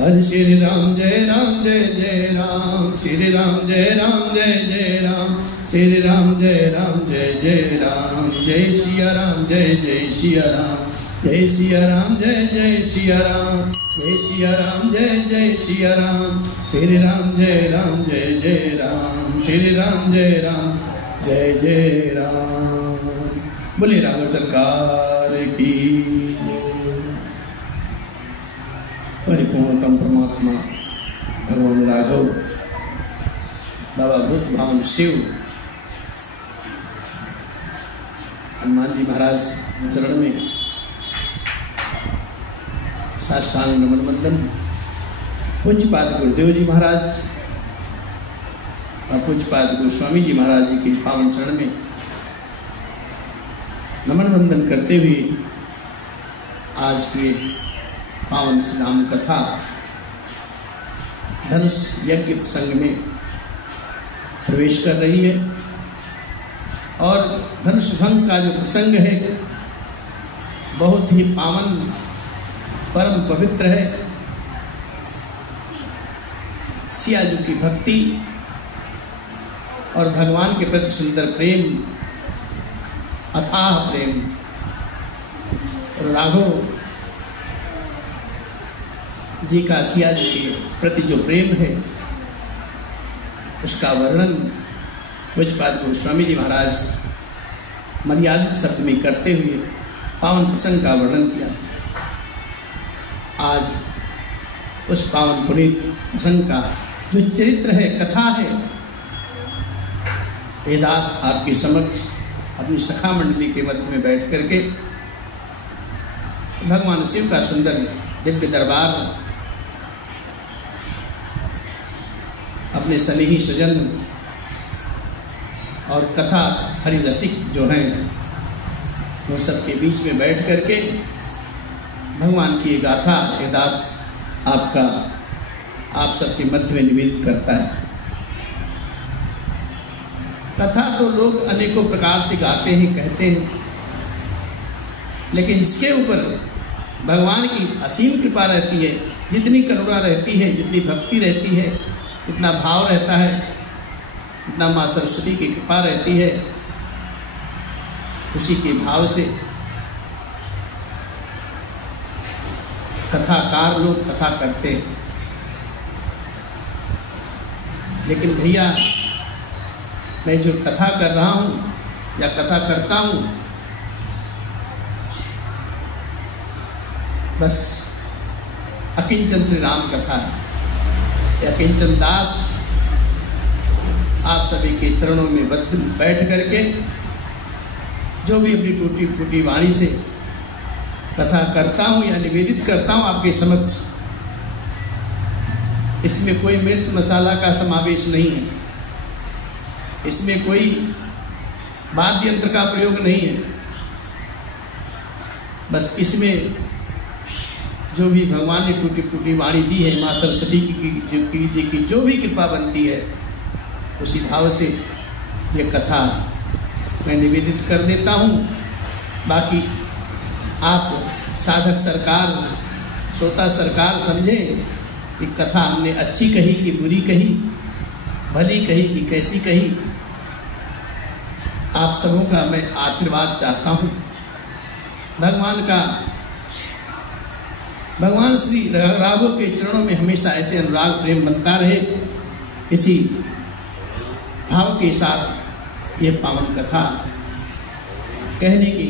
हरे श्री राम जय जय राम, श्री राम जय जय राम, श्री राम जय राम, जय सिया राम जय सिया राम, जय सिया राम जय सिया राम, जय सिया राम जय सिया राम, श्री राम जय राम, श्री राम जय राम। बोले राघव सरकार की। परिपूर्णतम परमात्मा भगवान राघव, बाबा बुद्ध भावन शिव, हनुमान जी महाराज चरण में साष्टांग नमन वंदन। पूज्यपाद गुरुदेव जी महाराज और पूज्यपाद गोस्वामी जी महाराज जी के पावन चरण में नमन वंदन करते हुए आज के पावन श्री राम कथा धनुष यज्ञ प्रसंग में प्रवेश कर रही है। और धनुष भंग का जो प्रसंग है बहुत ही पावन परम पवित्र है। सिया जी की भक्ति और भगवान के प्रति सुंदर प्रेम, अथाह प्रेम, और राघव जी का सिया जी के प्रति जो प्रेम है उसका वर्णन पूज्यपाद गोस्वामी जी महाराज मर्यादित शब्द में करते हुए पावन प्रसंग का वर्णन किया। आज उस पावन पुनीत प्रसंग का जो चरित्र है, कथा है, वेदास आपके समक्ष अपनी सखा मंडली के मध्य में बैठ करके भगवान शिव का सुंदर दिव्य दरबार, अपने स्नेही स्वजन और कथा हरि रसिक जो हैं वो सबके बीच में बैठ करके भगवान की गाथा दास आपका आप सबके मध्य में निवेदित करता है। कथा तो लोग अनेकों प्रकार से गाते हैं, कहते हैं, लेकिन इसके ऊपर भगवान की असीम कृपा रहती है, जितनी करुणा रहती है, जितनी भक्ति रहती है, जितना भाव रहता है, जितना माँ सरस्वती की कृपा रहती है, उसी के भाव से कथाकार लोग कथा करते हैं। लेकिन भैया, मैं जो कथा कर रहा हूँ या कथा करता हूँ, बस अकिंचन श्री राम कथा है। अकिंचन दास आप सभी के चरणों में बैठ करके जो भी अपनी टूटी फूटी वाणी से कथा करता हूँ या निवेदित करता हूँ आपके समक्ष, इसमें कोई मिर्च मसाला का समावेश नहीं है, इसमें कोई वाद्य यंत्र का प्रयोग नहीं है। बस इसमें जो भी भगवान ने टूटी फूटी वाणी दी है, माँ सरस्वती जी की जो भी कृपा बनती है, उसी भाव से ये कथा मैं निवेदित कर देता हूँ। बाकी आप साधक सरकार, श्रोता सरकार समझें कि कथा हमने अच्छी कही कि बुरी कही, भली कही कि कैसी कही। आप सबों का मैं आशीर्वाद चाहता हूँ। भगवान श्री राघव के चरणों में हमेशा ऐसे अनुराग प्रेम बनता रहे, इसी भाव के साथ ये पावन कथा कहने की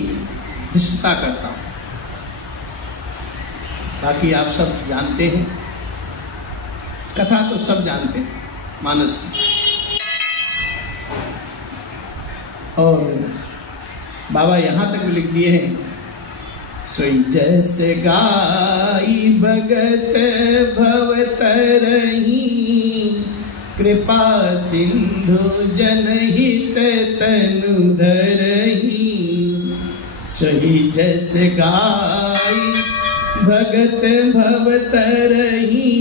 निष्ठा करता हूँ। बाकी आप सब जानते हैं, कथा तो सब जानते हैं मानस की। और बाबा यहाँ तक लिख दिए हैं, सोई जैसे गाई भगत भवतरही, कृपा सिंधु जनहित तनु धरही। सोई जैसे गाई भगत भवतरही,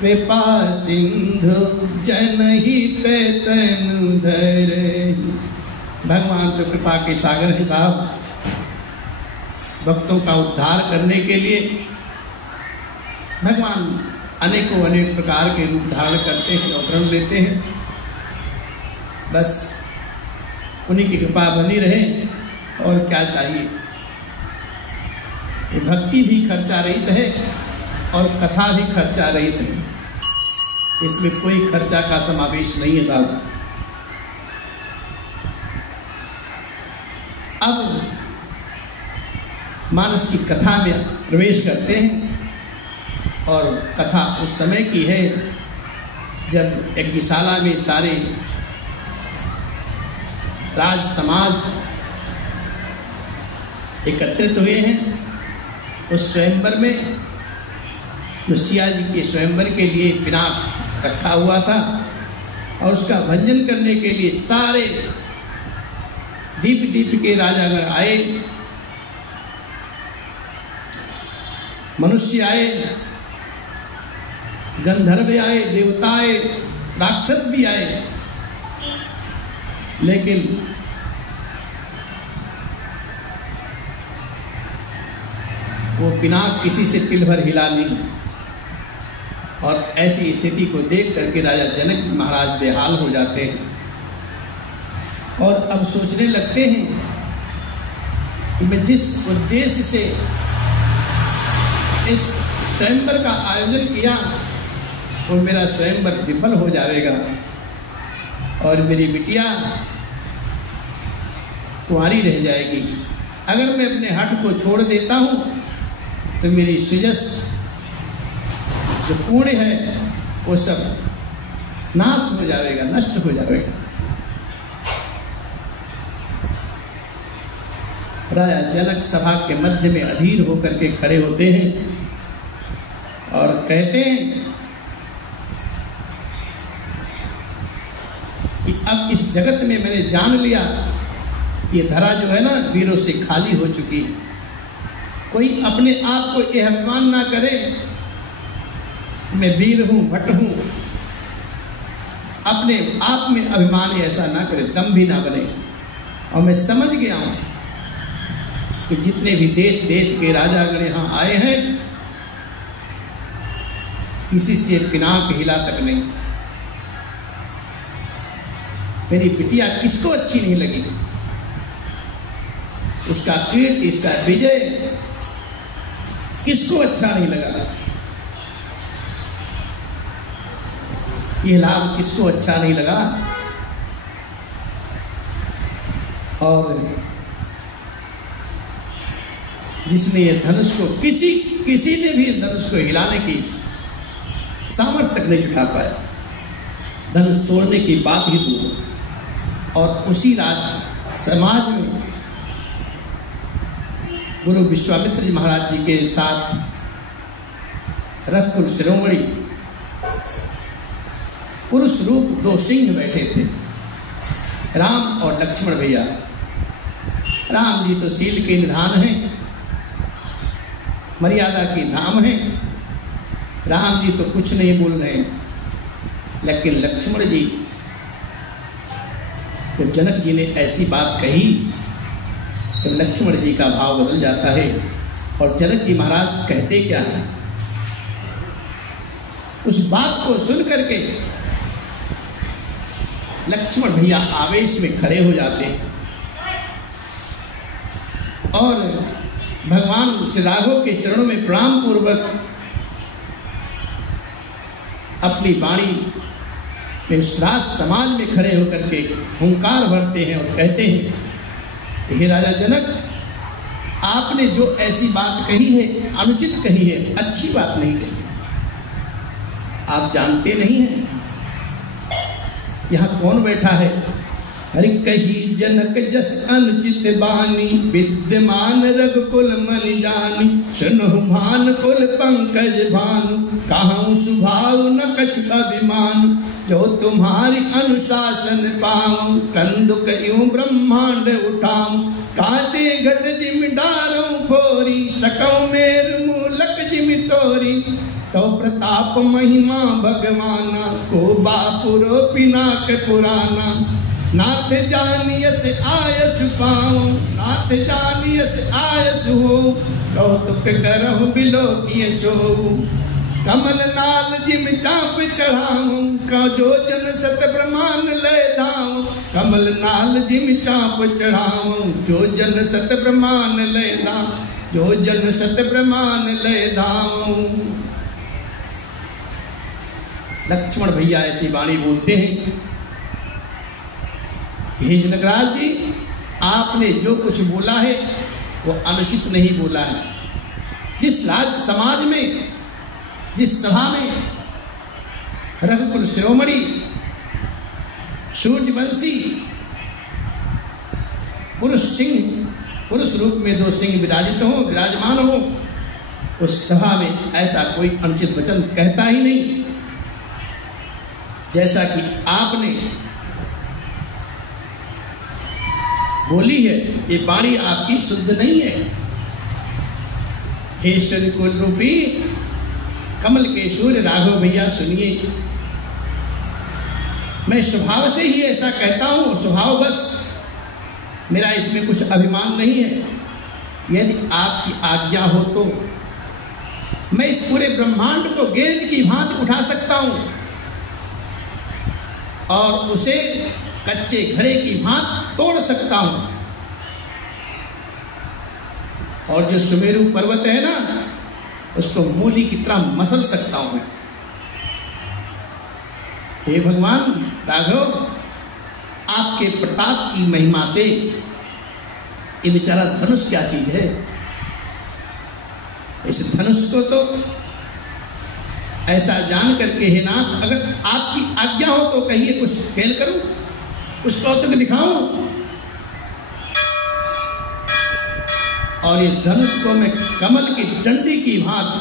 कृपा सिंधु जनहित तनु धरही। भगवान तो कृपा के सागर हैं साहब। भक्तों का उद्धार करने के लिए भगवान अनेकों अनेक प्रकार के रूप धारण करते हैं, अवतरण लेते हैं। बस उन्हीं की कृपा बनी रहे और क्या चाहिए। ये भक्ति भी खर्चा रहित है और कथा भी खर्चा रहित है, इसमें कोई खर्चा का समावेश नहीं है साहब। अब मानस की कथा में प्रवेश करते हैं और कथा उस समय की है जब यज्ञशाला में सारे राज समाज एकत्रित हुए हैं। उस स्वयंवर में जो सिया जी के स्वयंवर के लिए पिनाक रखा हुआ था और उसका भंजन करने के लिए सारे दीप दीप के राजागण आए, मनुष्य आए, गंधर्व आए, देवता आए, राक्षस भी आए, लेकिन वो पिनाक किसी से तिल भर हिला नहीं। और ऐसी स्थिति को देख करके राजा जनक जी महाराज बेहाल हो जाते हैं और अब सोचने लगते हैं कि मैं जिस उद्देश्य से इस स्वयंवर का आयोजन किया वो मेरा स्वयंवर विफल हो जाएगा और मेरी बिटिया कुंवारी रह जाएगी। अगर मैं अपने हठ को छोड़ देता हूं तो मेरी सुजस जो पुण्य है वो सब नाश हो जाएगा, नष्ट हो जाएगा। राजा जनक सभा के मध्य में अधीर होकर के खड़े होते हैं और कहते हैं कि अब इस जगत में मैंने जान लिया ये धरा जो है ना वीरों से खाली हो चुकी है। कोई अपने आप को यह अभिमान ना करे मैं वीर हूं, भट्ट हूं। अपने आप में अभिमान ऐसा ना करे, दम भी ना बने। और मैं समझ गया हूं कि जितने भी देश देश के राजागण यहां आए हैं किसी से पिनाक हिला तक नहीं। मेरी बिटिया किसको अच्छी नहीं लगी, इसका कीर्ति, इसका विजय किसको अच्छा नहीं लगा, ये लाभ किसको अच्छा नहीं लगा। और जिसने ये धनुष को किसी ने भी इस धनुष को हिलाने की सामर्थ्य तक नहीं जुटा पाया, धनुष तोड़ने की बात ही दूर। और उसी राज समाज में गुरु विश्वामित्र जी महाराज जी के साथ रघुकुल शिरोमणि पुरुष रूप दो सिंह बैठे थे, राम और लक्ष्मण भैया। राम जी तो शील के निधान हैं, मर्यादा की धाम है। राम जी तो कुछ नहीं बोल रहे हैं, लेकिन लक्ष्मण जी जब जनक जी ने ऐसी बात कही तो लक्ष्मण जी का भाव बदल जाता है। और जनक जी महाराज कहते क्या है, उस बात को सुन करके लक्ष्मण भैया आवेश में खड़े हो जाते हैं और भगवान श्री राघव के चरणों में प्रणाम पूर्वक अपनी वाणी में राज समाज में खड़े होकर के हुंकार भरते हैं और कहते हैं, हे राजा जनक, आपने जो ऐसी बात कही है अनुचित कही है, अच्छी बात नहीं कही। आप जानते नहीं हैं यहाँ कौन बैठा है। हरि कही जनक जस अनुचित बानी, विद्यमान रघुकुल मन जानी। सुनहु भान कुल पंकज भानु, कहूँ सुभाव न कछु अभिमान। जो तुम्हारी अनुशासन पाऊं, कंदुक यूं ब्रह्मांड उठाऊं। कांचे घट जिम डारों फोरी, सकौ मेर मूलक जिम तोरी। तो प्रताप महिमा भगवाना, को बापुरो पिनाक पुराना। नाथ जानियस आयस पाऊं, नाथ जानियस आयस हो। कौतुक करहु बिलो किए सो। कमल नाल जिम चाप चढ़ाऊं का जो जन सत प्रमाण ले धाऊं। कमल नाल जिम चाप चढ़ाऊं जो जन सत प्रमाण ले धाऊं। जो जन सत प्रमाण ले धाऊं। लक्ष्मण भैया ऐसी वाणी बोलते हैं, हे जनकराज जी, आपने जो कुछ बोला है वो अनुचित नहीं बोला है। जिस राज समाज में, जिस सभा में रघुकुल शिरोमणि सूर्यवंशी पुरुष रूप में 2 सिंह विराजमान हो, उस सभा में ऐसा कोई अनुचित वचन कहता ही नहीं। जैसा कि आपने बोली है, ये वाणी आपकी शुद्ध नहीं है। हे सूर्य कुल रूपी कमल के सूर्य राघव भैया, सुनिए, मैं स्वभाव से ही ऐसा कहता हूं, स्वभाव बस, मेरा इसमें कुछ अभिमान नहीं है। यदि आपकी आज्ञा हो तो मैं इस पूरे ब्रह्मांड को गेंद की भांति उठा सकता हूं और उसे कच्चे घड़े की भांति तोड़ सकता हूं। और जो सुमेरु पर्वत है ना, उसको मूली की तरह मसल सकता हूं मैं। हे भगवान राघव, आपके प्रताप की महिमा से ये बेचारा धनुष क्या चीज है। इस धनुष को तो ऐसा जान करके हे नाथ, अगर आपकी आज्ञा हो तो कहिए कुछ खेल करूं, कुछ कौतुक दिखाऊं। और ये धनुष को मैं कमल की डंडी की भांति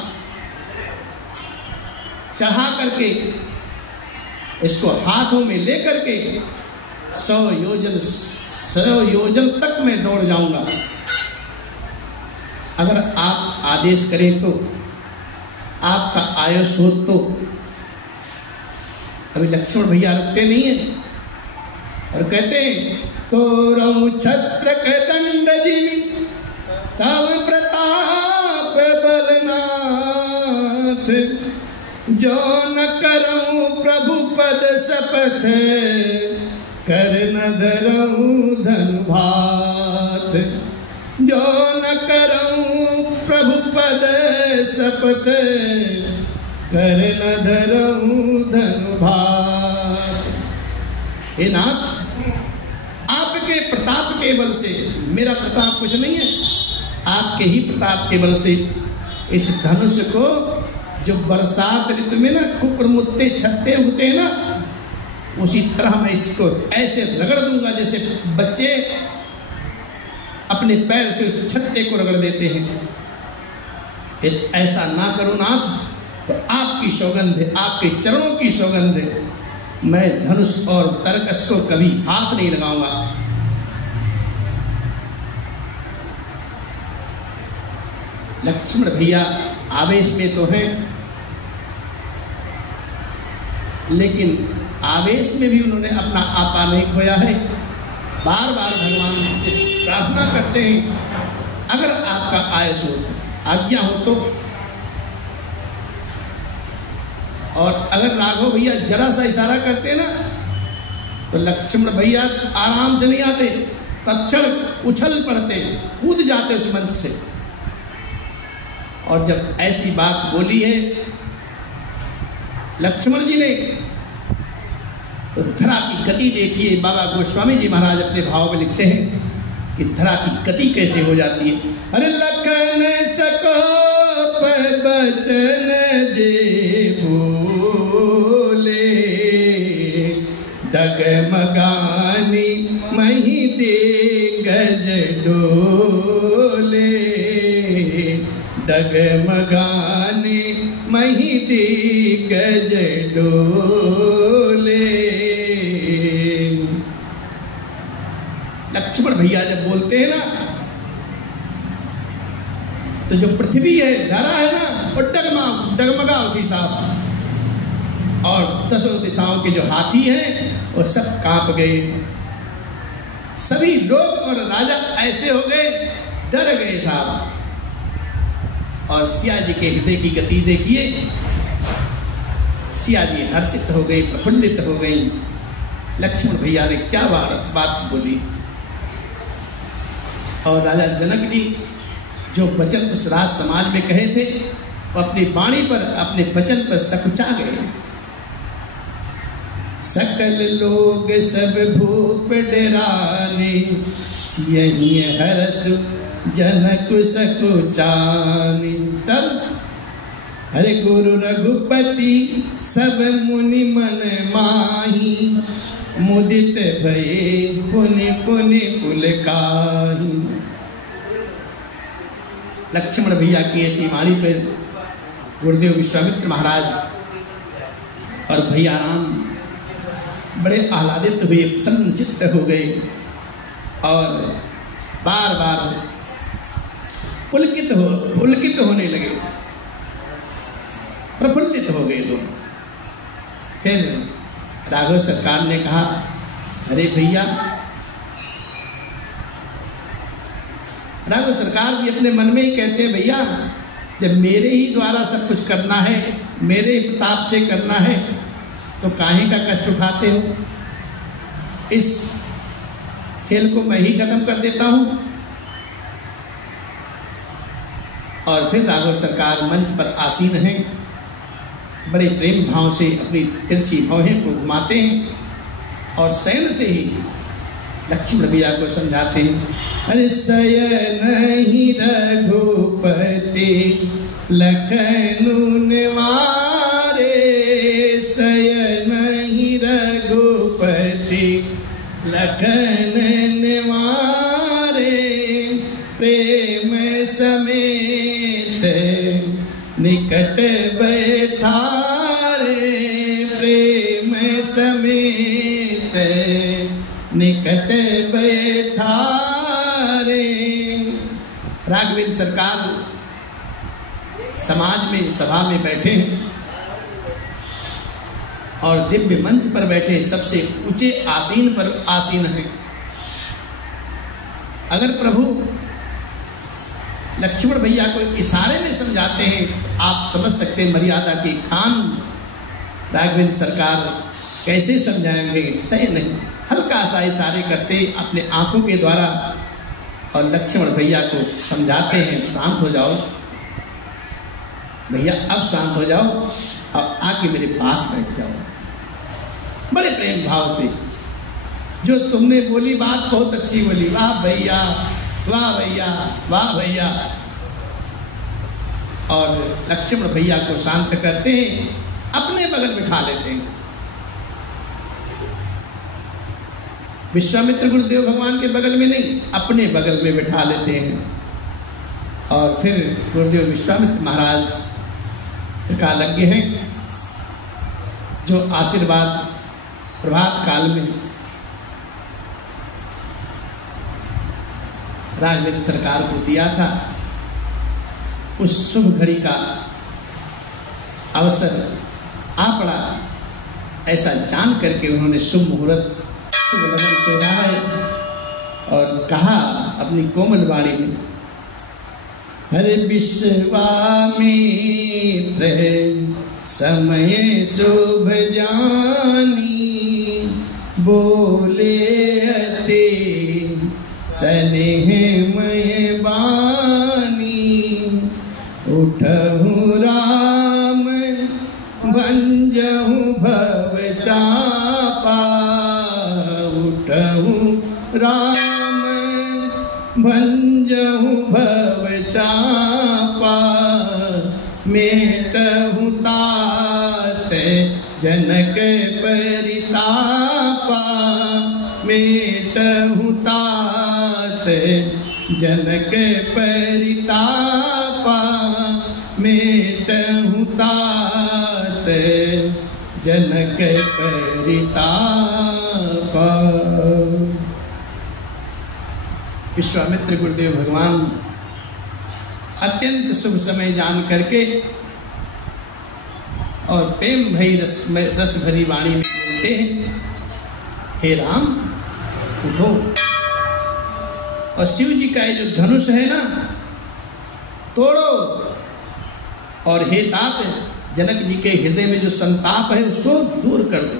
चढ़ा करके इसको हाथों में लेकर के 100 योजन तक मैं दौड़ जाऊंगा। अगर आप आदेश करें तो, आपका आयुष हो तो। अभी लक्ष्मण भैया रुकते नहीं है और कहते हैं, तोरऊ छत्र के दंड जिमि तब प्रताप बलनाथ। जो न करऊं प्रभु पद शपथ कर न धरऊं धन भात। जो न करऊं प्रभु पद शपथ कर न धरऊं धन भात। हे नाथ, आपके प्रताप के बल से, मेरा प्रताप कुछ नहीं है, आपके ही प्रताप के बल से इस धनुष को, जो बरसात ऋतु में ना कुकुरमुत्ते छत्ते होते हैं ना, उसी तरह मैं इसको ऐसे रगड़ दूंगा जैसे बच्चे अपने पैर से उस छत्ते को रगड़ देते हैं। ऐसा ना करो नाथ, तो आपकी सौगंध है, आपके चरणों की सौगंध है, मैं धनुष और तरकस को कभी हाथ नहीं लगाऊंगा। लक्ष्मण भैया आवेश में तो हैं, लेकिन आवेश में भी उन्होंने अपना आपा नहीं खोया है। बार बार भगवान से प्रार्थना करते हैं, अगर आपका आयुष हो, आज्ञा हो तो। और अगर राघव भैया जरा सा इशारा करते ना, तो लक्ष्मण भैया आराम से नहीं आते, तत्क्षण उछल पड़ते, कूद जाते उस मंच से। और जब ऐसी बात बोली है लक्ष्मण जी ने, तो धरा की गति देखिए। बाबा गोस्वामी जी महाराज अपने भाव में लिखते हैं कि धरा की गति कैसे हो जाती है। अरे लखन सकोप बचन जे बोले, डगमगानी मही दे गज डोले। डगमगाने मही दे गज डोले। लक्ष्मण भैया जब बोलते हैं ना, तो जो पृथ्वी है, धरा है ना, वो डगमगा उठी साहब। और 10 दिशाओं के जो हाथी हैं वो सब कांप गए। सभी लोग और राजा ऐसे हो गए, डर गए साहब। और सिया जी के हृदय की गति देखिए, सिया जी हर्षित हो गई, प्रफुल्लित हो गई। लक्ष्मण भैया ने क्या बात बोली। और राजा जनक जी जो वचन उस राज समाज में कहे थे, वो अपनी वाणी पर, अपने वचन पर सकुचा गए। सकल लोग सब भूप डराने, सियहि हर्ष जनक सकुचाने। तब हरे गुरु रघुपति सब मुनि मन माही, मुदित भये पुनि पुनि पुलकाहि। लक्ष्मण भैया की ऐसी वाणी पर गुरुदेव विश्वामित्र महाराज और भैया राम बड़े आह्लादित हुए, प्रसन्न चित्त हो गए और बार बार पुलकित होने लगे, प्रफुल्लित हो गए लोग। फिर राघव सरकार ने कहा, अरे भैया, राघव सरकार जी अपने मन में ही कहते हैं, भैया जब मेरे ही द्वारा सब कुछ करना है, मेरे प्रताप से करना है, तो काहे का कष्ट उठाते हो? इस खेल को मैं ही खत्म कर देता हूं। और फिर राघव सरकार मंच पर आसीन हैं, बड़े प्रेम भाव से अपनी तिरछी भौहें को घुमाते हैं और शयन से ही लक्ष्मण भैया को समझाते हैं। अरे शयन ही रघुपति लखनु निवारे, शयन ही रघुपति लखन निवारे, प्रेम समेत निकट बैठारे, प्रेम समेत निकट बैठारे। राघवेंद्र सरकार समाज में, सभा में बैठे हैं और दिव्य मंच पर बैठे, सबसे ऊंचे आसीन पर आसीन हैं। अगर प्रभु लक्ष्मण भैया को इशारे में समझाते हैं तो आप समझ सकते हैं मर्यादा की खान राघवेंद्र सरकार कैसे समझाएंगे। सही नहीं, हल्का सा इशारे करते अपने आंखों के द्वारा और लक्ष्मण भैया को समझाते हैं, शांत हो जाओ भैया, अब शांत हो जाओ और आके मेरे पास बैठ जाओ। बड़े प्रेम भाव से, जो तुमने बोली बात बहुत अच्छी बोली, वाह भैया, वाह भैया, वाह भैया। और लक्ष्मण भैया को शांत करते हैं, अपने बगल बिठा लेते हैं। विश्वामित्र गुरुदेव भगवान के बगल में नहीं, अपने बगल में बिठा लेते हैं। और फिर गुरुदेव विश्वामित्र महाराज त्रिकालज्ञ हैं, जो आशीर्वाद प्रभात काल में राघवेंद्र सरकार को दिया था, उस शुभ घड़ी का अवसर आ पड़ा। ऐसा जान करके उन्होंने शुभ मुहूर्त, शुभ लगन सोधा है और कहा अपनी कोमल वाणी में, हरे विश्वामित्र समय शुभ जानी, बोले अति स्नेहमय बानी, उठहु राम भंजहु भव चापा, उठहु राम भंजहु भव चापा, मेटहु तात जनक परितापा, मेटहु तात जनक परितापा, मेटहु तात जनक परितापा। विश्वामित्र गुरुदेव भगवान अत्यंत शुभ समय जान करके और प्रेम भई रस भरी वाणी में बोलते हैं, हे राम उठो। और शिव जी का ये जो धनुष है ना, तोड़ो, और हे तात जनक जी के हृदय में जो संताप है उसको दूर कर दो।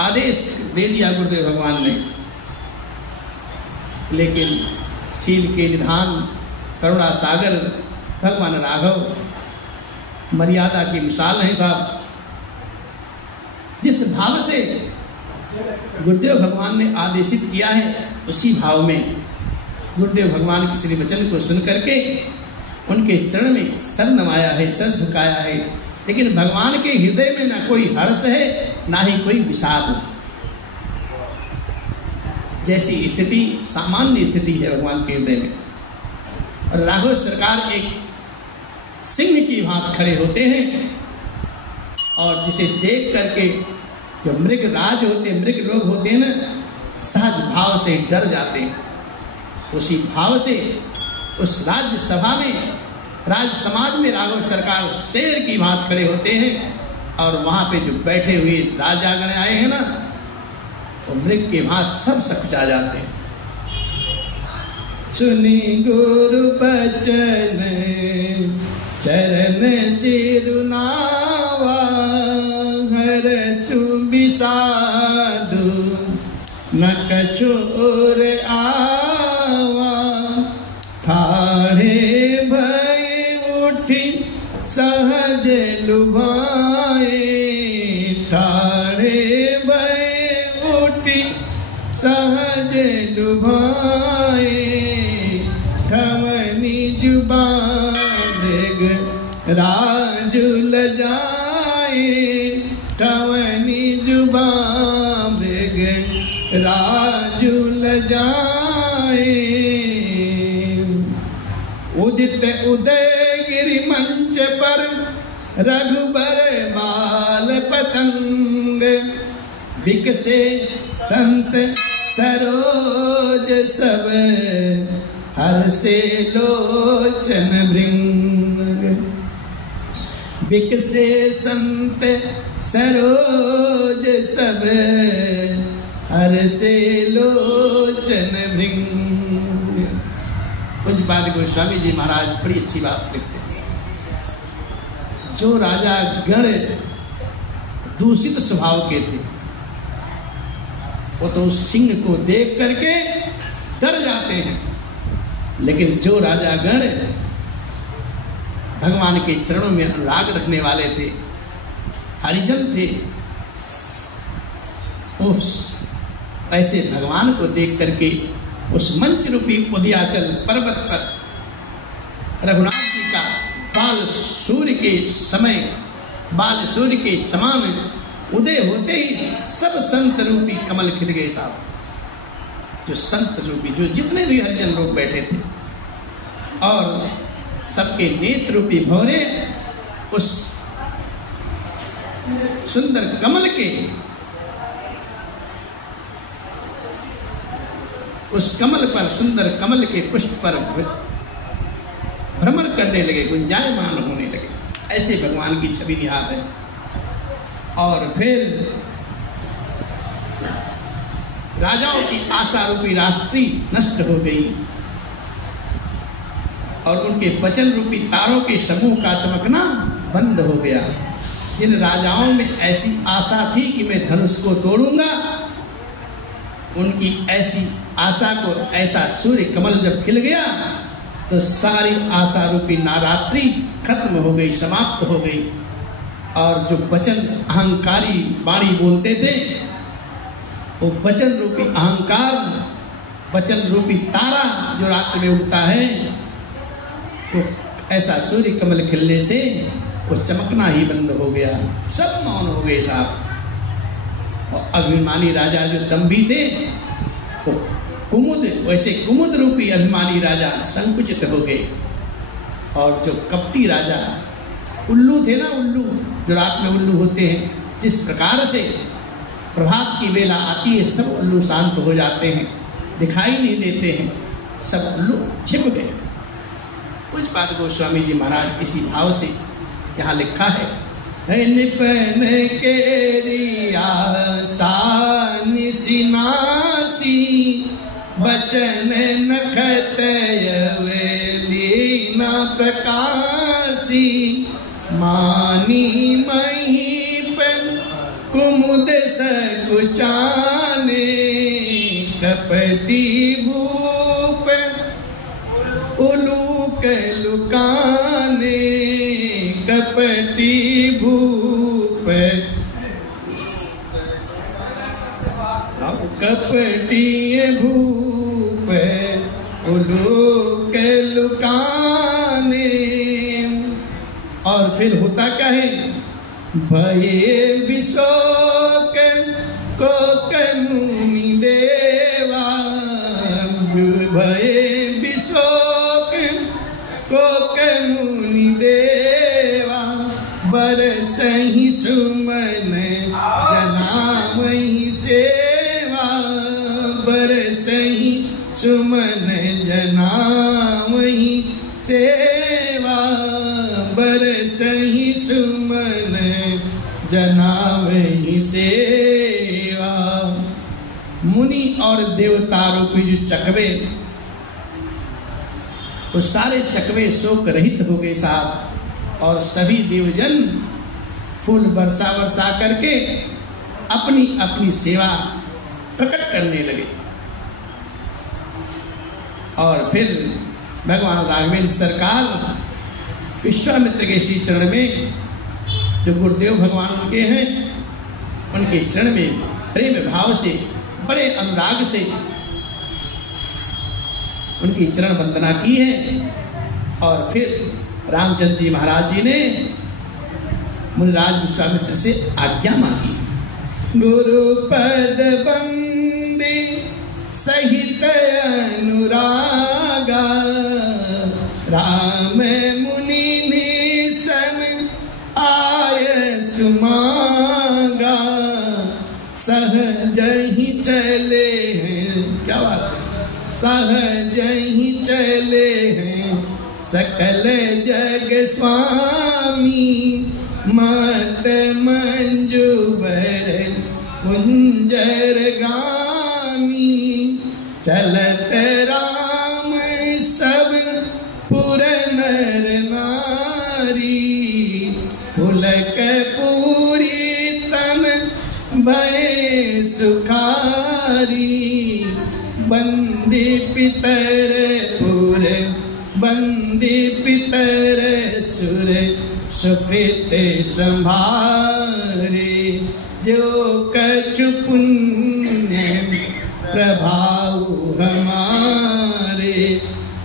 आदेश दे दिया गुरुदेव भगवान ने। लेकिन शील के निधान करुणा सागर भगवान राघव मर्यादा की मिसाल है साहब। जिस भाव से गुरुदेव भगवान ने आदेशित किया है उसी भाव में गुरुदेव भगवान के श्री वचन को सुन करके उनके चरण में सर नवाया है, सर झुकाया है। लेकिन भगवान के हृदय में ना कोई हर्ष है ना ही कोई विषाद। जैसी स्थिति सामान्य स्थिति है भगवान के हृदय में। और राघव सरकार एक सिंह की भांति खड़े होते हैं और जिसे देख करके जो मृग राज होते, मृग लोग होते हैं ना, सहज भाव से डर जाते हैं। उसी भाव से उस राज्य सभा में, राज समाज में राघव सरकार शेर की भांति खड़े होते हैं और वहां पे जो बैठे हुए राजागण आए हैं ना, वो मृग के भांति सब सकचा जाते हैं। सुनी गुरु बचन चरण सिरुनावा, हर सुबिसाधु न कछोर आवा। ठाढ़े भय उठी सहज लुभाए, ठाढ़े भय उठी सहज लुभाए। ठमनी जुबान राजु लजाए, ठमनी जुबान राजु लजाए। उदित उदयगिरि मंच पर रघुबर बाल पतंग, विकसे संत सरोज सब, हर्षे लोचन भृंग। विकसे संत सरोज सब, हर्षे लोचन भृंग। पूज्यपाद गोस्वामी जी महाराज बड़ी अच्छी बात लिखते हैं। जो राजा गण दूषित स्वभाव के थे वो तो उस सिंह को देख करके डर जाते हैं, लेकिन जो राजा गण भगवान के चरणों में अनुराग रखने वाले थे, हरिजन थे, उस ऐसे भगवान को देख करके उस मंच रूपी उदयाचल पर्वत पर रघुनाथ जी का बाल सूर्य के समय, बाल सूर्य के समान उदय होते ही सब संत रूपी कमल खिल गए साहब। जो संत रूपी, जो जितने भी हरिजन लोग बैठे थे, और सबके नेत्र रूपी भौरे उस सुंदर कमल के, उस कमल पर, सुंदर कमल के पुष्प पर भ्रमण करने लगे, गुंजायमान होने लगे। ऐसे भगवान की छवि निहार है। और फिर राजाओं की आशा रूपी रात्रि नष्ट हो गई और उनके वचन रूपी तारों के समूह का चमकना बंद हो गया। जिन राजाओं में ऐसी आशा थी कि मैं धनुष को तोड़ूंगा, उनकी ऐसी आशा को ऐसा सूर्य कमल जब खिल गया तो सारी आशा रूपी नारात्रि खत्म हो गई, समाप्त हो गई। और जो वचन अहंकारी वाणी बोलते थे, वो वचन रूपी अहंकार, वचन रूपी तारा जो रात्रि में उगता है, तो ऐसा सूर्य कमल खिलने से वो चमकना ही बंद हो गया, सब मौन हो गए साहब। और अभिमानी राजा जो दंभी थे, वो कुमुद, वैसे कुमुद रूपी अभिमानी राजा संकुचित हो गए। और जो कपटी राजा उल्लू थे ना, उल्लू जो रात में उल्लू होते हैं, जिस प्रकार से प्रभात की बेला आती है सब उल्लू शांत हो जाते हैं, दिखाई नहीं देते हैं, सब उल्लू छिप गए। कुछ बात गोस्वामी जी महाराज इसी भाव से यहाँ लिखा है। निपन के रिया सानिसी नासी, बचन नखत लीना प्रकाशी। पानी मही पर कुमुद सकुचाने, कपटी भूप उलूक लुकाने, कपटी भूप कपटी भूप उलूक लुकाने। और फिर होता क्या है, भये विशोक को कनुनी देवा, भये विशोक को कनुनी देवा, बरसहि सुमन जनामहि सेवा, बरसहि सुमन जनामहि सेवा, बरसहि सुमन जनामहि सेवा। मुनि और देवता रूपी जो चकवे, वो सारे चकवे शोक रहित हो गए साहब, और सभी देवजन फूल बरसा बरसा करके अपनी अपनी सेवा प्रकट करने लगे। और फिर भगवान राघवेंद्र सरकार विश्वामित्र के श्री चरण में, जो गुरुदेव भगवान उनके हैं, उनके चरण में प्रेम भाव से, बड़े अनुराग से उनकी चरण वंदना की है। और फिर रामचंद्र जी महाराज जी ने मुनिराज विश्वामित्र से आज्ञा मांगी। गुरु पद बंदे सहित अनुरागा, राम मुनि निशन आय सुमागा, सहज ही चले हैं, क्या बात है, सहज ही चले हैं सकल जग स्वामी, मत मंजुबर कुंजर गामी, चलत राम सब पुर नर नारी, पुलक पूरी तन भय सुखारी, बंदी पितर पुर बंदी पितर सुर, सुकृत संभारे, जो कछु पुण्य प्रभाव हमारे,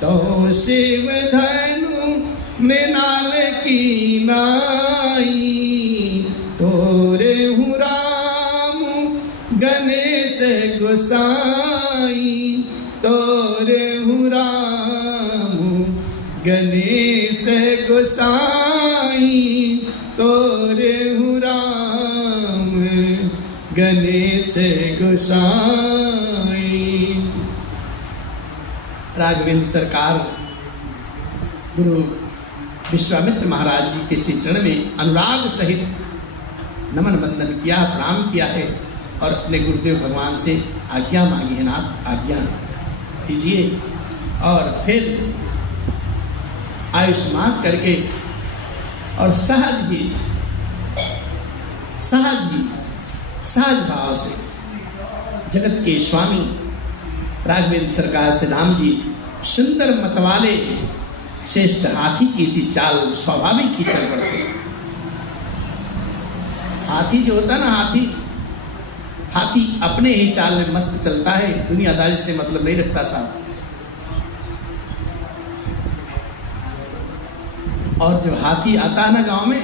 तो शिव धनु मृणाल की नाई, तोरे हूँ राम गणेश गोसाई, तोरे हूँ राम गणेश गोसाई, तोरे हूँ राम गणेश गोसाई। राघवेंद्र सरकार गुरु विश्वामित्र महाराज जी के श्री चरण में अनुराग सहित नमन वंदन किया, प्रणाम किया है, और अपने गुरुदेव भगवान से आज्ञा मांगी है, नाथ आज्ञा दीजिए। और फिर आयुष्मान करके और सहज भाव से जगत के स्वामी राघवेंद्र सरकार से राम जी सुंदर मतवाले श्रेष्ठ हाथी की सी चाल स्वाभाविक ही चल पड़ते। हाथी जो होता ना, हाथी अपने ही चाल में मस्त चलता है, दुनियादारी से मतलब नहीं रखता साहब। और जब हाथी आता है ना गांव में,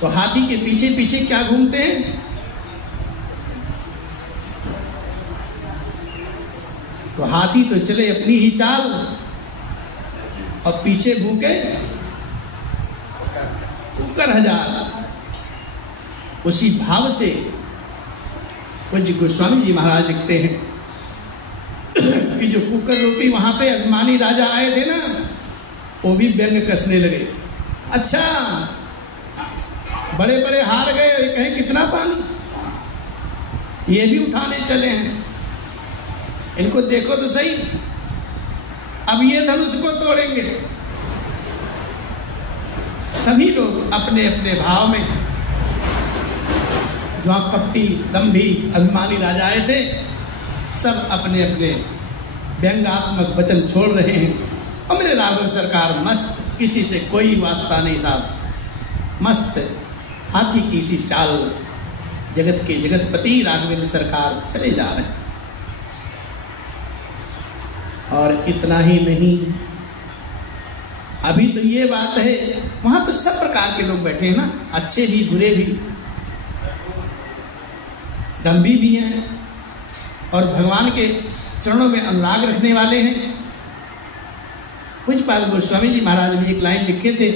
तो हाथी के पीछे पीछे क्या घूमते हैं, तो हाथी तो चले अपनी ही चाल, और पीछे भूखे कुकर हजार। उसी भाव से पूज्य गोस्वामी जी महाराज लिखते हैं कि जो कुकर रूपी वहां पे अभिमानी राजा आए थे ना, वो भी व्यंग कसने लगे। अच्छा, बड़े बड़े हार गए, कहे कितना पानी, ये भी उठाने चले हैं, इनको देखो तो सही, अब ये धनुष को तोड़ेंगे। सभी लोग अपने अपने भाव में, जो कपटी, दंभी, अभिमानी राजाएं थे, सब अपने अपने व्यंग्यात्मक वचन छोड़ रहे हैं। और मेरे राघव सरकार मस्त, किसी से कोई वास्ता नहीं साहब, मस्त हाथी की सी चाल, जगत के जगतपति राघवेंद्र सरकार चले जा रहे हैं। और इतना ही नहीं, अभी तो ये बात है, वहां तो सब प्रकार के लोग बैठे हैं ना, अच्छे भी बुरे भी, दंभी भी हैं और भगवान के चरणों में अनुराग रखने वाले हैं। पूज्यपाद गोस्वामी जी महाराज ने एक लाइन लिखे थे,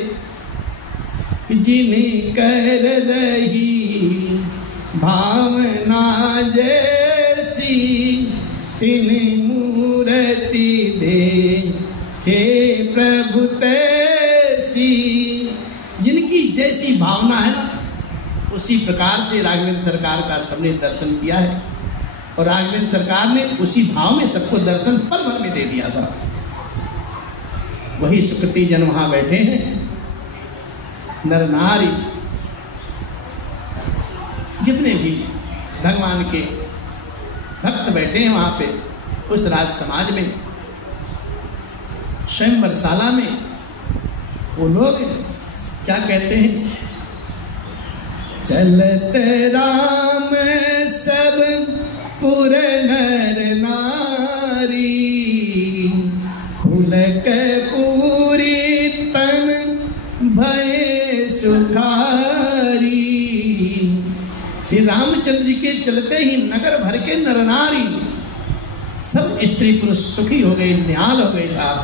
जिन्हें कर रही भावना जैसी, तिन्हें मूर्ति देखे प्रभु तैसी। जिनकी जैसी भावना है ना, उसी प्रकार से राघवेंद्र सरकार का सबने दर्शन किया है। और राघवेंद्र सरकार ने उसी भाव में सबको दर्शन पल भर में दे दिया सब। वही सुकृति जन वहां बैठे हैं, नर नारी जितने भी भगवान के भक्त बैठे हैं वहां पे, उस राज समाज में, स्वयंवर शाला में, वो लोग क्या कहते हैं, चलत राम सब पुर नर नारी, फुलक पूरी तन भय सुखारी। श्री रामचंद्र जी के चलते ही नगर भर के नर नारी सब स्त्री पुरुष सुखी हो गए, निहाल हो गए साहब,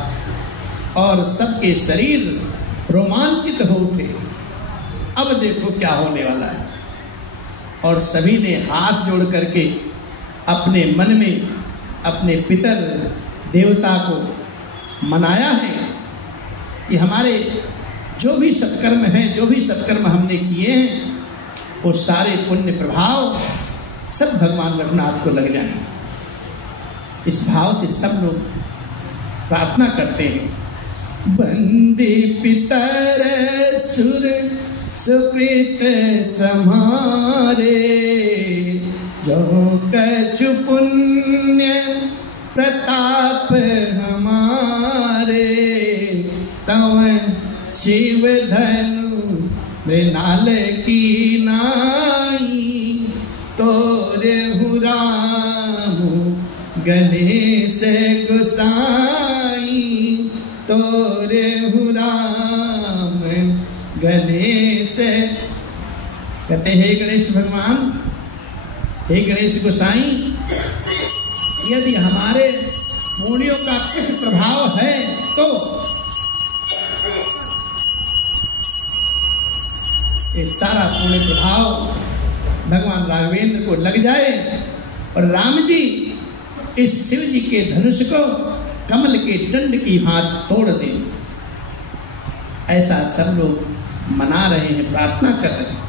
और सबके शरीर रोमांचित हो उठे। अब देखो क्या होने वाला है। और सभी ने हाथ जोड़ करके अपने मन में अपने पितर देवता को मनाया है कि हमारे जो भी सत्कर्म हैं, जो भी सत्कर्म हमने किए हैं, वो सारे पुण्य प्रभाव सब भगवान रघुनाथ को लग जाए। इस भाव से सब लोग प्रार्थना करते हैं, बंदे पितर सुर सुकृत सम्हारे, जो कछु पुण्य प्रताप हमारे, तव शिव धनु मृणाल की नाई, तोरे हु राम गणेश गोसाई, तोरे हु राम गणेश। कहते हे गणेश भगवान, हे गणेश गोसाई, यदि हमारे पुण्यों का कुछ प्रभाव है तो ये सारा पुण्य प्रभाव भगवान राघवेंद्र को लग जाए और राम जी इस शिव जी के धनुष को कमल के दंड की भांति तोड़ दें। ऐसा सब लोग मना रहे हैं, प्रार्थना कर रहे हैं।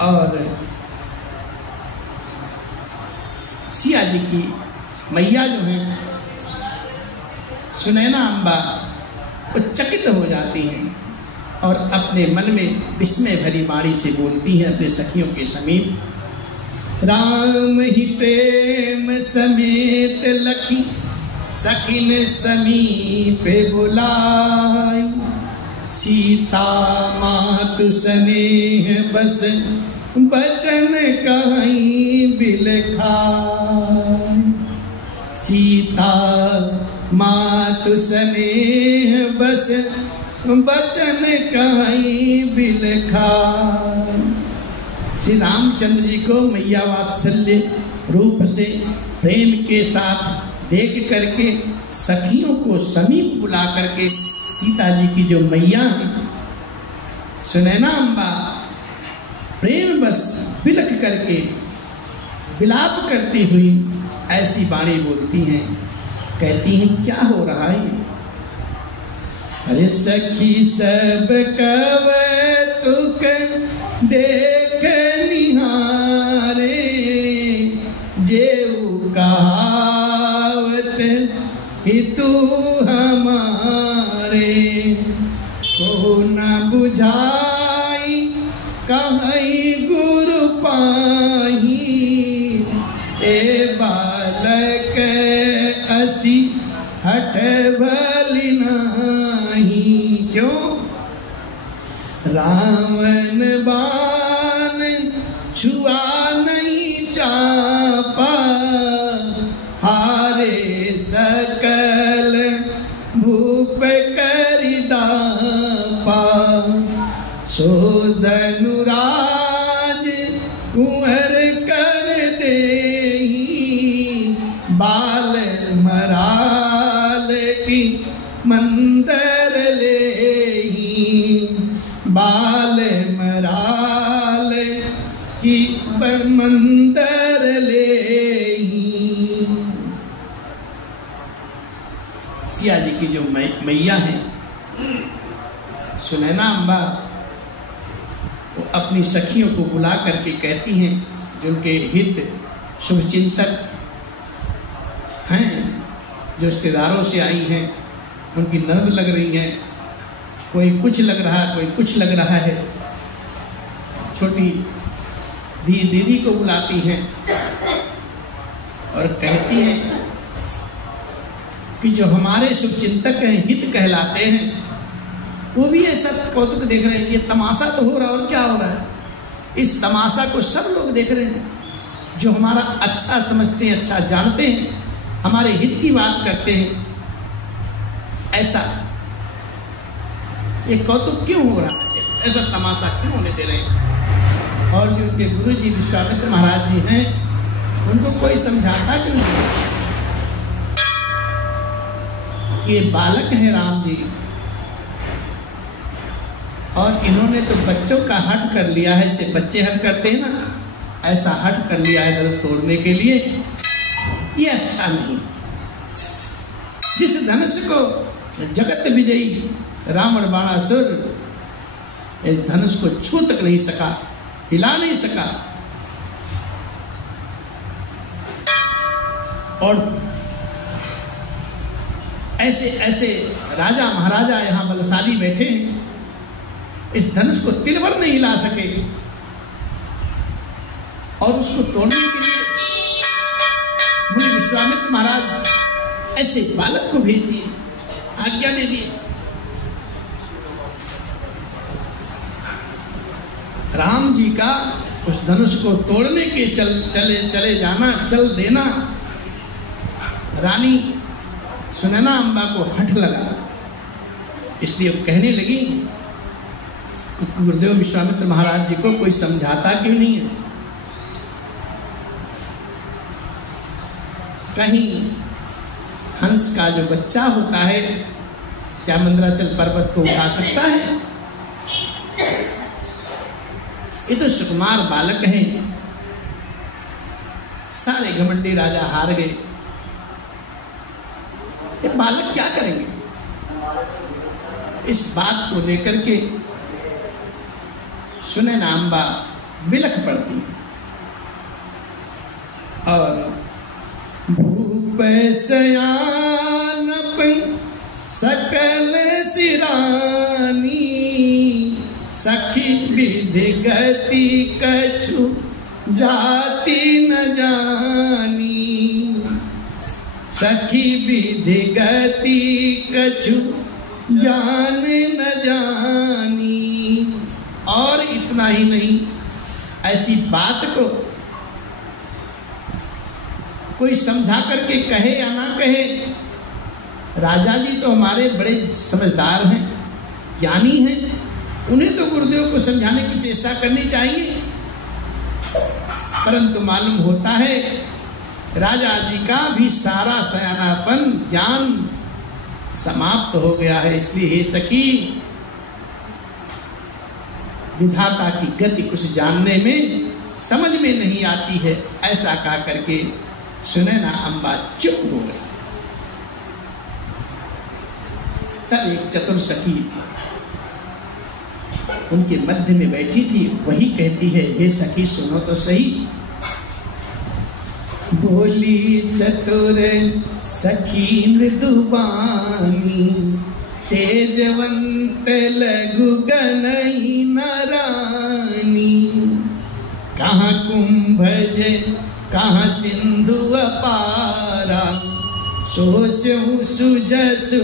और सिया जी की मैया जो है सुनैना अम्बा, वो चकित हो जाती हैं और अपने मन में विस्मय भरी वाणी से बोलती हैं अपने सखियों के समीप, राम ही प्रेम समेत लखी सखिन समीप बुलाई, सीता मातु स्नेह बस बचन कहीं बिलखाई, सीता मातु स्नेह बस बचन कहीं बिलखाई। श्री रामचंद्र जी को मैया वात्सल्य रूप से प्रेम के साथ देख करके सखियों को समीप बुला करके सीता जी की जो मैया है सुनैना अम्बा प्रेम बस बिलख करके विलाप करती हुई ऐसी वाणी बोलती हैं, कहती हैं क्या हो रहा है। अरे सखी सब कवतुक देख निहारे, जेऊ कहावत हितु हमारे, को न बुझा रावण बाण छुआ नहीं चापा, हारे सकल भूप करिदापा। सो धनुराज कुंवर कर देहि, बाल मराल की मंदर लेहि, बाल मराल की मंदर लेहि। सिया जी की जो मैया है सुनैना अम्बा, वो अपनी सखियों को बुला करके कहती हैं, जो उनके हित शुभचिंतक हैं, जो रिश्तेदारों से आई हैं, उनकी ननद लग रही हैं, कोई कुछ लग रहा है, कोई कुछ लग रहा है। छोटी दीदी को बुलाती हैं और कहती हैं कि जो हमारे शुभचिंतक हैं, हित कहलाते हैं, वो भी ये सब कौतुक देख रहे हैं। ये तमाशा तो हो रहा है, और क्या हो रहा है? इस तमाशा को सब लोग देख रहे हैं। जो हमारा अच्छा समझते हैं, अच्छा जानते हैं, हमारे हित की बात करते हैं, ऐसा ये कौतुक क्यों हो रहा है? ऐसा तमाशा क्यों होने दे रहे हैं? और जो उनके गुरु जी विश्वामित्र महाराज जी हैं, उनको कोई समझाता क्यों नहीं? ये बालक है राम जी, और इन्होंने तो बच्चों का हट कर लिया है, जैसे बच्चे हट करते हैं ना, ऐसा हट कर लिया है धनुष तोड़ने के लिए। ये अच्छा नहीं। जिस धनुष को जगत विजयी रावण बाणासुर इस धनुष को छू तक नहीं सका, हिला नहीं सका, और ऐसे ऐसे राजा महाराजा यहां बलशाली बैठे हैं, इस धनुष को तिलवर नहीं हिला सके, और उसको तोड़ने के लिए मुनि विश्वामित्र महाराज ऐसे बालक को भेज दिए, आज्ञा दे दिए। राम जी का उस धनुष को तोड़ने के चले जाना, चल देना, रानी सुनैना अम्बा को हठ लगा। इसलिए वो कहने लगी, गुरुदेव विश्वामित्र महाराज जी को कोई समझाता क्यों नहीं है? कहीं हंस का जो बच्चा होता है, क्या मंदराचल पर्वत को उठा सकता है? ये तो सुकुमार बालक हैं। सारे घमंडी राजा हार गए, ये बालक क्या करेंगे? इस बात को लेकर के सुनैना अम्बा बिलख पड़ती, और भूप सयानप सकल सिरानी, सखी विधि गति कछु जाति न जानी, सखी विधि गति कछु जान न जानी। और इतना ही नहीं, ऐसी बात को कोई समझा करके कहे या ना कहे, राजा जी तो हमारे बड़े समझदार हैं, ज्ञानी हैं, उन्हें तो गुरुदेव को समझाने की चेष्टा करनी चाहिए। परंतु मालूम होता है राजा जी का भी सारा सयानापन, ज्ञान समाप्त हो गया है। इसलिए हे सखी, विधाता की गति कुछ जानने में, समझ में नहीं आती है। ऐसा कहा करके सुनैना अम्बा चुप हो गई। तब एक चतुर सखी उनके मध्य में बैठी थी, वही कहती है, हे सखी सुनो तो सही। बोली चतुर सखी मृदुबानी, तेजवंत लघु गनई नारानी। कहाँ कुंभज कहाँ सिंधु अपारा, सोस्यु सुजसु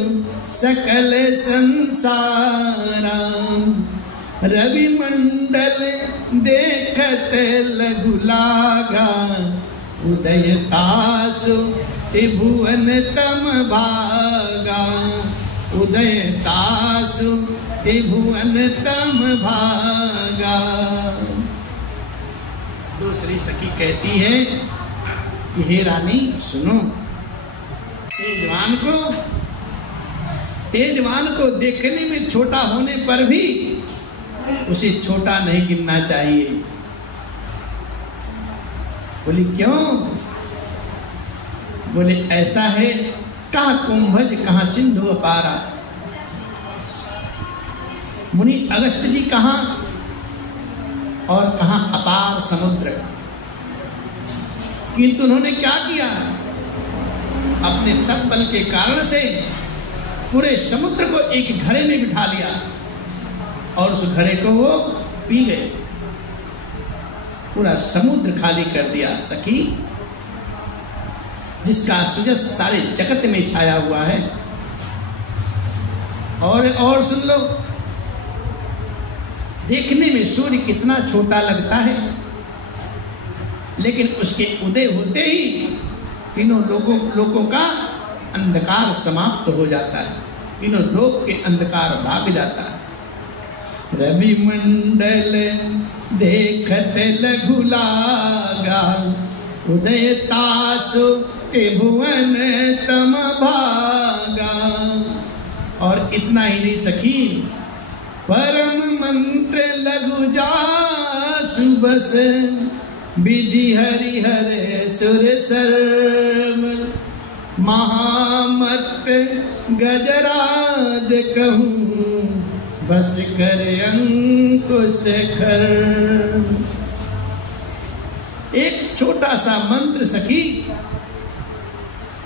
सकल संसारा। रवि मंडल देखत लघु लागा, उदय तासु भुवन तम भागा, उदय तासु भुवन तम भागा। दूसरी सखी कहती है कि हे रानी सुनो, तेजवान को देखने में छोटा होने पर भी उसे छोटा नहीं गिनना चाहिए। बोली क्यों? बोले ऐसा है, कहाँ कुंभज कहाँ सिंधु अपारा। मुनि अगस्त्य जी कहाँ और कहाँ अपार समुद्र। किंतु उन्होंने क्या किया? अपने तप बल के कारण से पूरे समुद्र को एक घड़े में बिठा लिया और उस घड़े को वो पी गए। पूरा समुद्र खाली कर दिया सखी, जिसका सुजस सारे जगत में छाया हुआ है। और सुन लो, देखने में सूर्य कितना छोटा लगता है, लेकिन उसके उदय होते ही तीनों लोगों का अंधकार समाप्त हो जाता है, तीनों लोक के अंधकार भाग जाता है। रवि मंडल देखत लघु लागा, उदय तासु के भुवन तम भागा। और इतना ही नहीं सखी, परम मंत्र लघु जासु बस, विधि हरिहर सुर सर्व, महामत गजराज कहूँ, बस कर अंकुश खर। एक छोटा सा मंत्र सखी,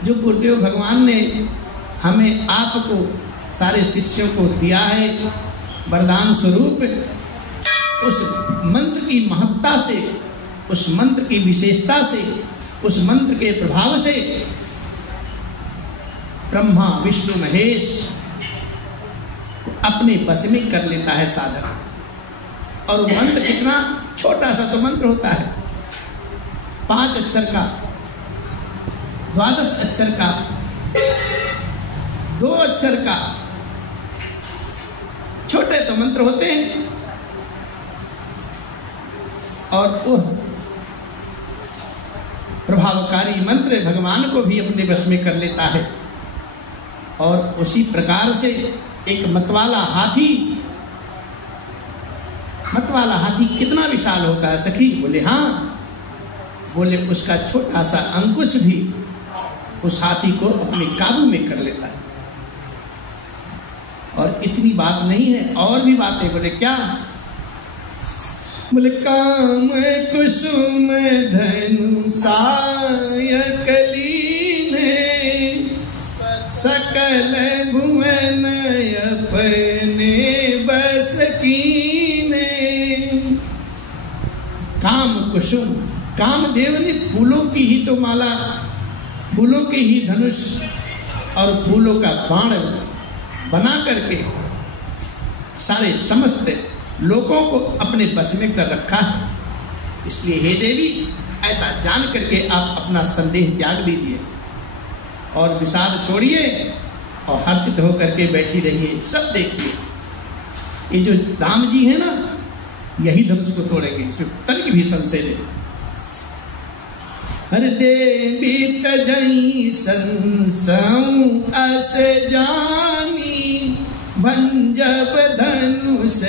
जो गुरुदेव भगवान ने हमें आपको सारे शिष्यों को दिया है वरदान स्वरूप, उस मंत्र की महत्ता से, उस मंत्र की विशेषता से, उस मंत्र के प्रभाव से ब्रह्मा विष्णु महेश अपने बस में कर लेता है साधक। और मंत्र कितना छोटा सा तो मंत्र होता है, 5 अक्षर का, 12 अक्षर का, 2 अक्षर का, छोटे तो मंत्र होते हैं। और वह प्रभावकारी मंत्र भगवान को भी अपने बस में कर लेता है। और उसी प्रकार से एक मतवाला हाथी कितना विशाल होता है सखी? बोले हाँ। बोले उसका छोटा सा अंकुश भी उस हाथी को अपने काबू में कर लेता है। और इतनी बात नहीं है, और भी बातें। बोले क्या? बोले काम कुसुम धनु सायकलीने, सकल भुवन अपने बस कीने। काम कुसुम, कामदेव ने फूलों की ही तो माला, फूलों के ही धनुष और फूलों का बाण बना करके सारे समस्त लोगों को अपने बस में कर रखा है। इसलिए हे देवी, ऐसा जान करके आप अपना संदेह त्याग दीजिए और विषाद छोड़िए और हर्षित होकर के बैठी रहिए। सब देखिए, ये जो राम जी है ना, यही धनुष को तोड़ेंगे, इसमें तनिक भी संशय नहीं। हर देवी तजई संसऊ अस जानी, भंजब धनुष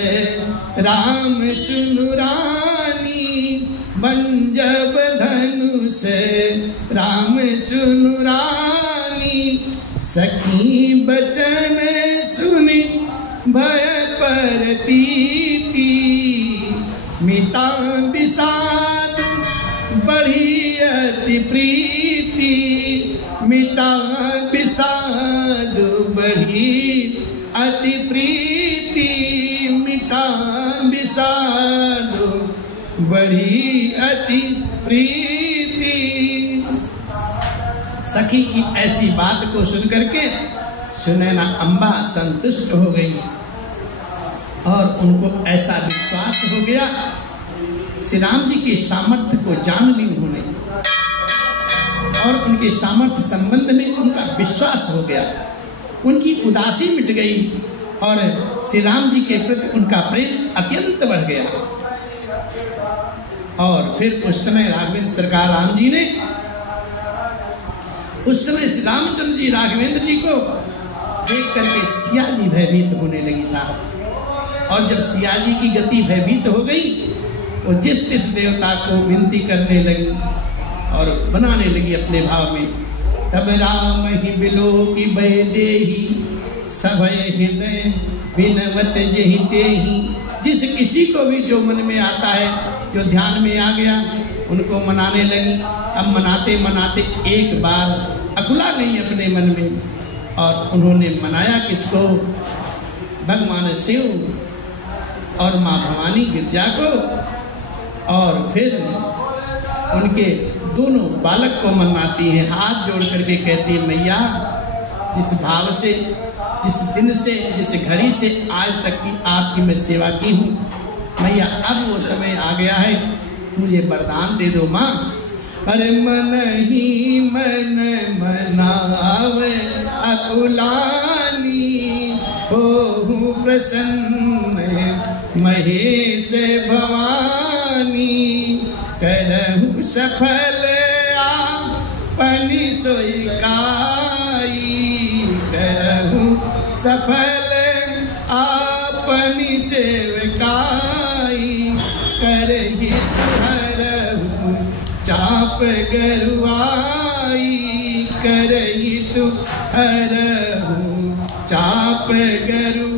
राम सुनु रानी, भंजब धनुष राम सुनु रानी। सखी बचन सुनि भय परतीति, मिटा विषाद बढ़ी अति प्रीति, मिटा विषाद बढ़ी अति प्रीति, मिटा विषाद बढ़ी अति प्रीति। सखी की ऐसी बात को सुन करके सुनैना अम्बा संतुष्ट हो गई और उनको ऐसा विश्वास हो गया, श्री राम जी के सामर्थ्य को जान ली उन्होंने और उनके सामर्थ्य संबंध में उनका विश्वास हो गया, उनकी उदासी मिट गई और श्री राम जी के प्रति उनका प्रेम अत्यंत बढ़ गया। और फिर उस समय राघवेंद्र सरकार राम जी ने उस समय श्री रामचंद्र जी राघवेंद्र जी को देख करके सिया जी भयभीत होने लगी साहब। और जब सिया जी की गति भयभीत हो गई, वो जिस तिस देवता को विनती करने लगी और बनाने लगी अपने भाव में, तब राम ही बिलो की भय देही सभय हृदय विनवत जहि तेहि। जिस किसी को भी जो मन में आता है, जो ध्यान में आ गया, उनको मनाने लगी। अब मनाते मनाते एक बार अकुला गई अपने मन में और उन्होंने मनाया किसको? भगवान शिव और माँ भवानी गिरजा को। और फिर उनके दोनों बालक को मनाती है, हाथ जोड़ करके कहती है, मैया जिस भाव से, जिस दिन से, जिस घड़ी से आज तक की आपकी मैं सेवा की हूँ, मैया अब वो समय आ गया है, मुझे वरदान दे दो माँ। अरे मन ही मन मनावे अकुलानी, हो प्रसन्न महेश भवानी। करहु सफल आपनी सोई काई, करहु सफल आपनी सेवकाई। करहि तुहरहु चाप गरुआई, करहि तुहरहु चाप गरु।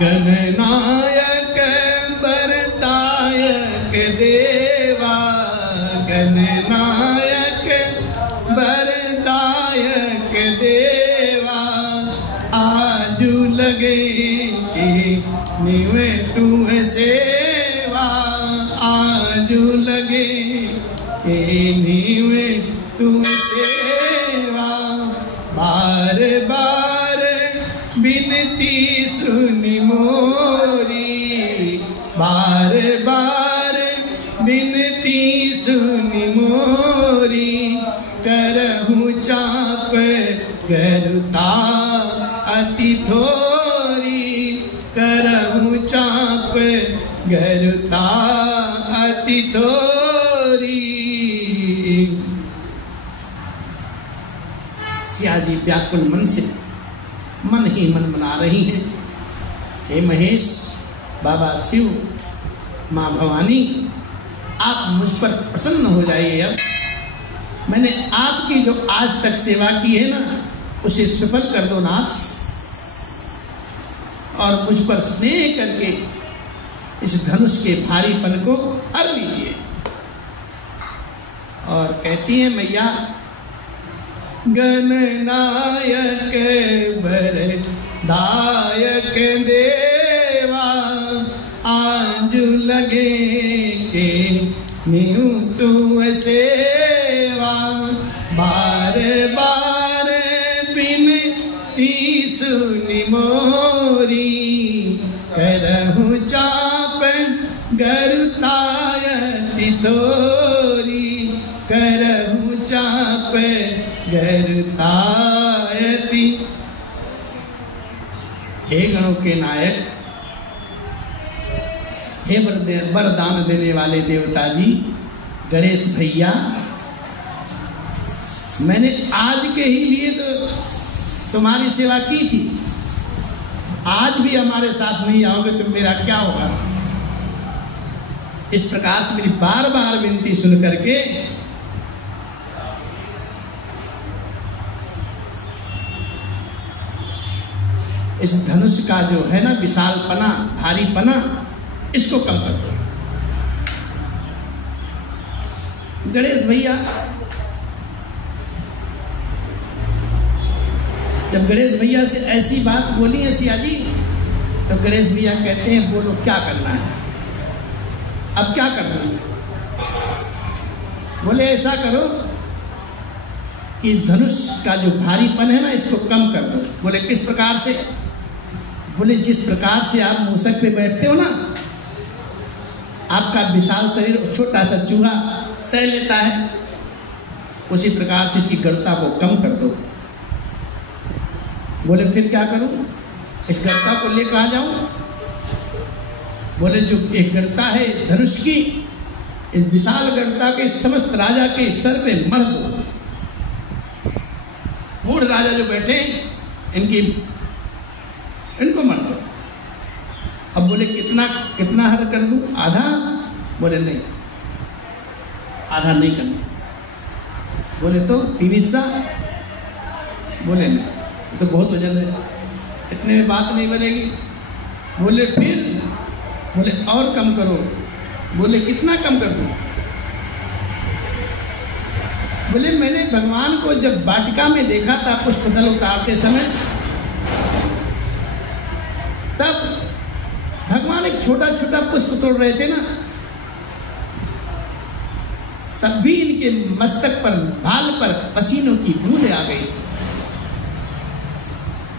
गणनायक बरदायक देवा, गणनायक बरदायक देवा। आजू लगे कि निवे तू सेवा, आजू लगे कि निवे तू सेवा। बार बार बिनती सुनी मोरी, बार बार बिनती सुनी मोरी। करहु चाप गरुता अति थोरी, करहु चाप गरुता अति थोरी। सिया जी व्याकुल मन से मन ही मन मना रही हैं, हे महेश, बाबा शिव, माँ भवानी, आप मुझ पर प्रसन्न हो जाइए। अब मैंने आपकी जो आज तक सेवा की है ना, उसे सफल कर दो नाथ, और मुझ पर स्नेह करके इस धनुष के भारीपन को हर लीजिए। और कहती है मैया, गणनायक वरदायक देवा। आजू लगे के न्यू तू सेवा। बार बार बिनती सुनी मोरी। करहु चाप गरुतायति तोरी। करहु चाप गरुतायति। हे गणों के नायक, हे वरदान देने वाले देवता जी, गणेश भैया, मैंने आज के ही लिए तो तुम्हारी सेवा की थी, आज भी हमारे साथ नहीं आओगे तो मेरा क्या होगा? इस प्रकार से मेरी बार बार विनती सुन करके इस धनुष का जो है ना विशालपना, भारीपना, इसको कम कर दो। गणेश भैया, जब गणेश भैया से ऐसी बात बोली है सिया जी, तो गणेश भैया कहते हैं, बोलो क्या करना है, अब क्या करना है? बोले ऐसा करो कि धनुष का जो भारीपन है ना, इसको कम कर दो। बोले किस प्रकार से? बोले जिस प्रकार से आप मूसक पे बैठते हो ना, आपका विशाल शरीर छोटा सा चूहा सह लेता है, उसी प्रकार से इसकी गड़ता को कम कर दो। बोले फिर क्या करूं, इस गड़ता को ले कहां जाऊं? बोले जो एक गड़ता है धनुष की, इस विशाल गड़ता के समस्त राजा के सर पे मर दो। मूढ़ राजा जो बैठे इनको मर दो। अब बोले कितना हर कर दूं? आधा? बोले नहीं, आधा नहीं करना। बोले तो 3 हिस्सा? बोले नहीं, तो बहुत वजन है, इतने में बात नहीं बनेगी। बोले फिर? बोले और कम करो। बोले कितना कम कर दूं? बोले मैंने भगवान को जब वाटिका में देखा था पुष्पदल उतारते समय, तब भगवान एक छोटा छोटा पुष्प तोड़ रहे थे ना, तब भी इनके मस्तक पर, भाल पर पसीनों की बूंदें आ गई।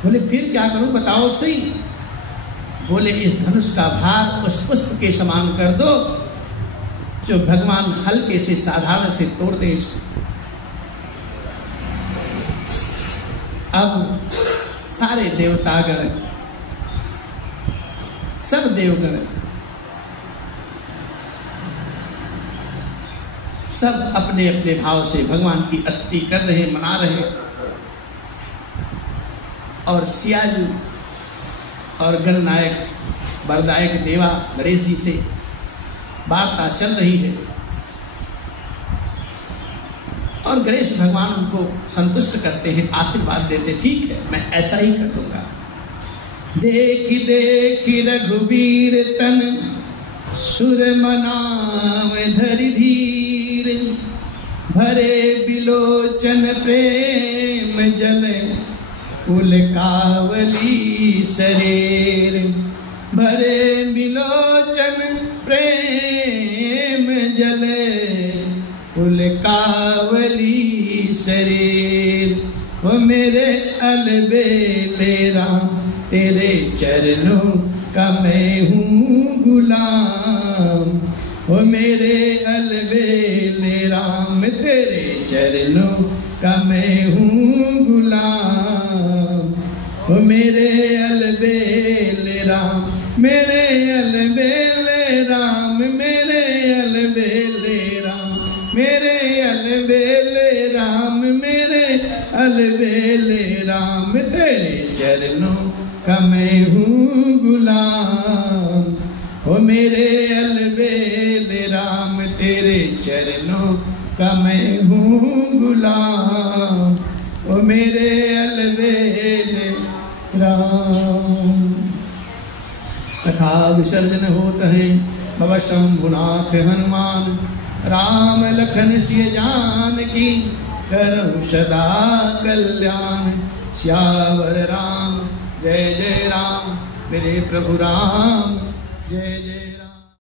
बोले फिर क्या करूं, बताओ सही। बोले इस धनुष का भार उस पुष्प के समान कर दो जो भगवान हल्के से साधारण से तोड़ दे इसको। अब सारे देवतागण, सब देवगण, सब अपने अपने भाव से भगवान की स्तुति कर रहे, मना रहे। और सियाजू और गणनायक वरदायक देवा गणेश जी से वार्ता चल रही है, और गणेश भगवान उनको संतुष्ट करते हैं, आशीर्वाद देते, ठीक है मैं ऐसा ही कर दूंगा। देख देख रघुबीर तन सुर मनाव धरि धीर, भरे बिलोचन प्रेम जल उलकावली शरीर। भरे बिलोचन प्रेम जल उलकावली शरीर। ओ मेरे अलबेले राम तेरे चरणों का मैं हूँ गुलाम। ओ मेरे अलबेले राम तेरे चरणों का मैं हूँ गुलाम। ओ मेरे अलबेले राम, मेरे अलबेले राम, मेरे अलबेले राम, मेरे अलबेले राम, मेरे अलबेले राम तेरे चरणों का मैं हूँ गुलाम। ओ मेरे अलबेले राम तेरे चरणों का मैं हूँ गुलाम। ओ मेरे अलबेले राम। कथा विसर्जन होत है भव शंभुनाथ हनुमान, राम लखन सिय जान की करहु सदा कल्याण। श्यावर राम जय जय राम, मेरे प्रभु राम जय जय।